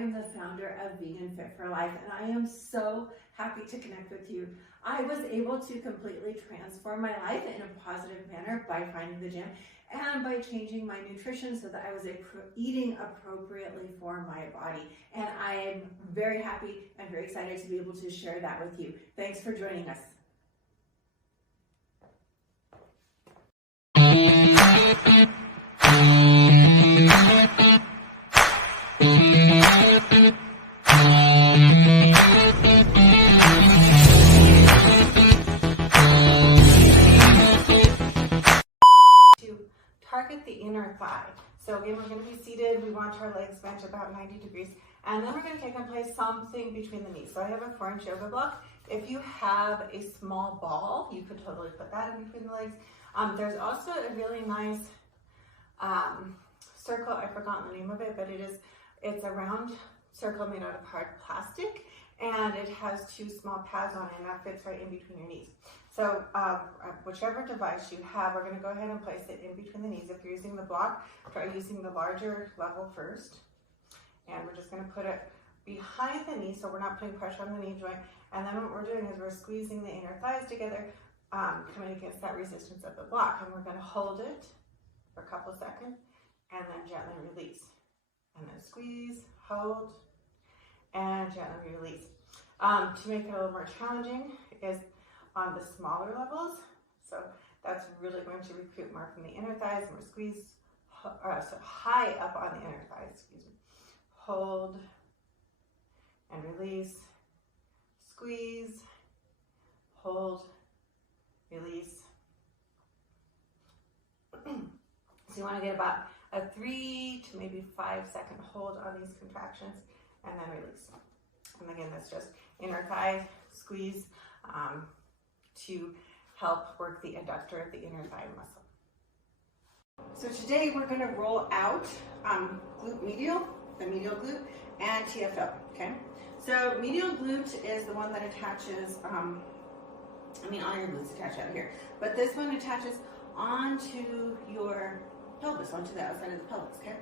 am the founder of Vegan Fit for Life, and I am so happy to connect with you. I was able to completely transform my life in a positive manner by finding the gym and by changing my nutrition so that I was eating appropriately for my body. And I am very happy and very excited to be able to share that with you. Thanks for joining us. Target the inner thigh. So again, we're going to be seated. We want our legs bent about 90 degrees. And then we're going to take and place something between the knees. So I have a 4-inch yoga block. If you have a small ball, you could totally put that in between the legs. There's also a really nice circle. I forgot the name of it, but it's a round circle made out of hard plastic. And it has 2 small pads on it, and that fits right in between your knees. So whichever device you have, we're going to go ahead and place it in between the knees. If you're using the block, try using the larger level first. And we're just going to put it behind the knee so we're not putting pressure on the knee joint. And then what we're doing is we're squeezing the inner thighs together, coming against that resistance of the block. And we're going to hold it for a couple seconds and then gently release. And then squeeze, hold, and gently release. To make it a little more challenging is on the smaller levels. So that's really going to recruit more from the inner thighs, and we're squeeze, so high up on the inner thighs, excuse me. Hold and release, squeeze, hold, release. So you want to get about a 3 to maybe 5 second hold on these contractions and then release. And again, that's just inner thigh squeeze to help work the adductor of the inner thigh muscle. So today we're going to roll out glute medial, the medial glute, and TFL, okay? So medial glute is the one that attaches, all your glutes attach out here, but this one attaches onto your pelvis, onto the outside of the pelvis, okay?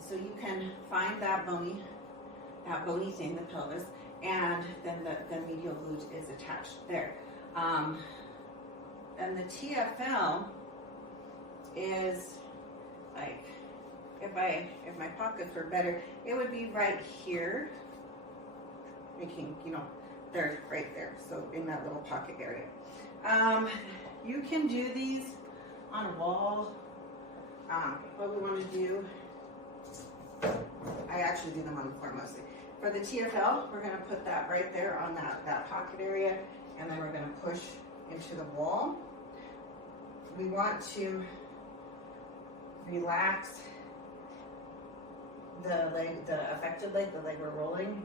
So you can find that bony thing, the pelvis, and then the medial glute is attached there. And the TFL is like, if my pockets were better, it would be right here, making, they're right there, so in that little pocket area. You can do these on a wall. What we want to do, I actually do them on the floor mostly. For the TFL, we're going to put that right there on that pocket area, and then we're going to push into the wall. We want to relax the leg, the affected leg, the leg we're rolling.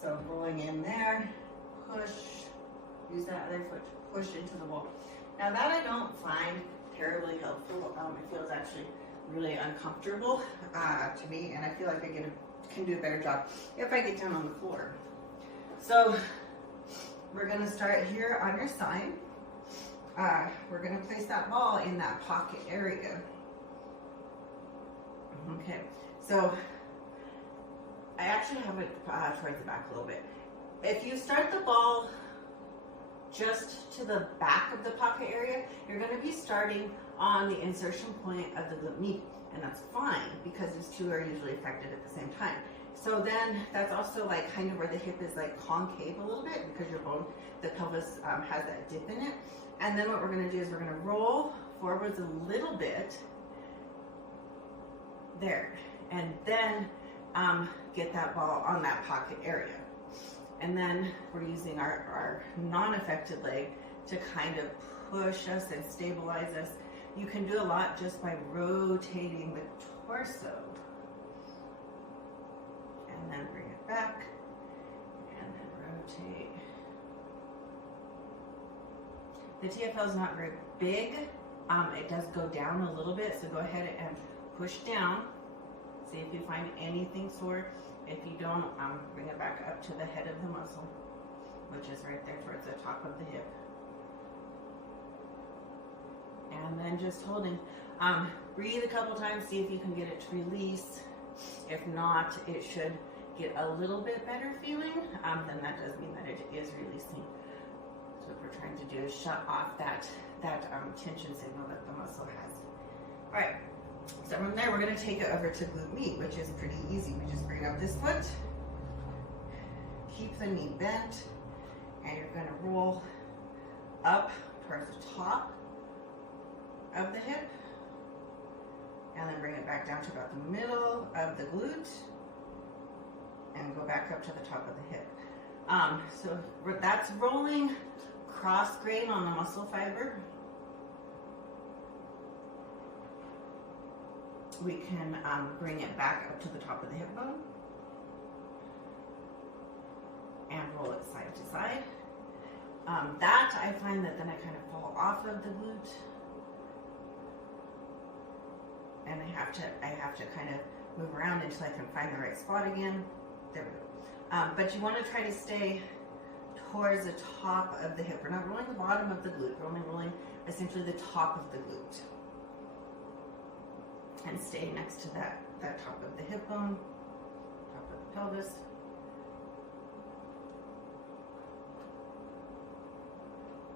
So rolling in there, push, use that other foot to push into the wall. Now that I don't find terribly helpful, it feels actually really uncomfortable to me, and I feel like I can do a better job if I get down on the floor. So we're going to start here on your side. We're going to place that ball in that pocket area. Okay, so I actually have it towards the back a little bit. If you start the ball just to the back of the pocket area, you're going to be starting on the insertion point of the glute medial. And that's fine because these two are usually affected at the same time. So then that's also like kind of where the hip is like concave a little bit because your bone, the pelvis has that dip in it. And then what we're going to do is we're going to roll forwards a little bit there, and then get that ball on that pocket area. And then we're using our non-affected leg to kind of push us and stabilize us. You can do a lot just by rotating the torso. And then bring it back, and then rotate. The TFL is not very big. It does go down a little bit, so go ahead and push down. See if you find anything sore. If you don't, bring it back up to the head of the muscle, which is right there towards the top of the hip. And then just holding. Breathe a couple times, see if you can get it to release. If not, it should get a little bit better feeling, then that does mean that it is releasing. So what we're trying to do is shut off that tension signal that the muscle has. All right, so from there, we're gonna take it over to glute med, which is pretty easy. We just bring up this foot, keep the knee bent, and you're gonna roll up towards the top of the hip, and then bring it back down to about the middle of the glute, and go back up to the top of the hip. So that's rolling cross grain on the muscle fiber. We can bring it back up to the top of the hip bone and roll it side to side. That I find that then I kind of fall off of the glute, and I have to kind of move around until I can find the right spot again. There we go. But you want to try to stay towards the top of the hip. We're not rolling the bottom of the glute. We're only rolling essentially the top of the glute. And stay next to that top of the hip bone, top of the pelvis.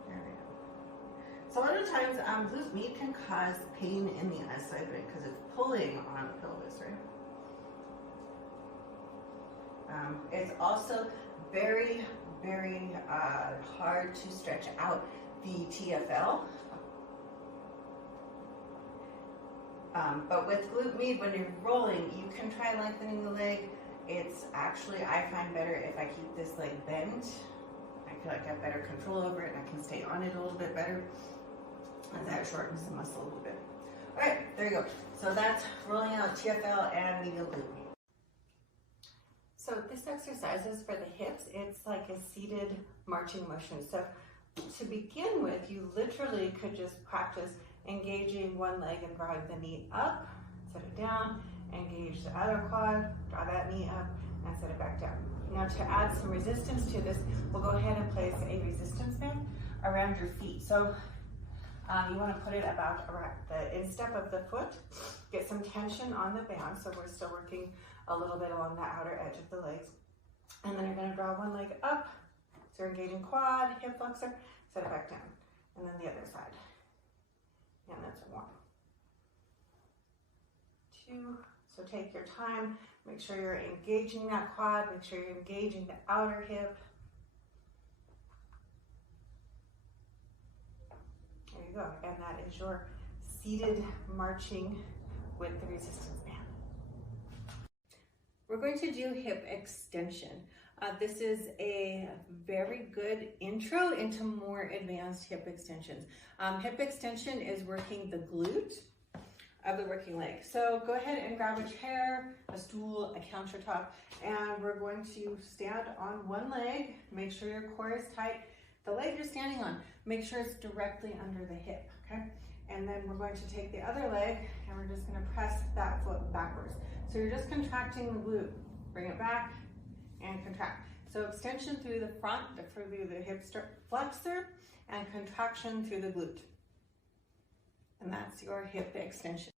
There we go. So a lot of times, glute med can cause pain in the SI joint because it's pulling on the pelvis, right? It's also very, very hard to stretch out the TFL. But with glute med, when you're rolling, you can try lengthening the leg. It's actually, I find better if I keep this leg bent. I feel like I have better control over it and I can stay on it a little bit better. And that shortens the muscle a little bit. All right, there you go. So that's rolling out TFL and medial glute med. So this exercise is for the hips. It's like a seated marching motion. So to begin with, you literally could just practice engaging one leg and drawing the knee up, set it down, engage the other quad, draw that knee up, and set it back down. Now to add some resistance to this, we'll go ahead and place a resistance band around your feet. So you want to put it about around the instep of the foot, get some tension on the band, so we're still working a little bit along the outer edge of the legs. And then you're going to draw one leg up, so you're engaging quad, hip flexor, set it back down. And then the other side. And that's 1, 2. So take your time, make sure you're engaging that quad, make sure you're engaging the outer hip. There you go, and that is your seated marching with the resistance band. We're going to do hip extension. This is a very good intro into more advanced hip extensions. Hip extension is working the glute of the working leg. So go ahead and grab a chair, a stool, a countertop, and we're going to stand on one leg. Make sure your core is tight. The leg you're standing on, make sure it's directly under the hip, okay? And then we're going to take the other leg and we're just gonna press that foot backwards. So you're just contracting the glute. Bring it back and contract. So extension through the front, through the hip flexor, and contraction through the glute. And that's your hip extension.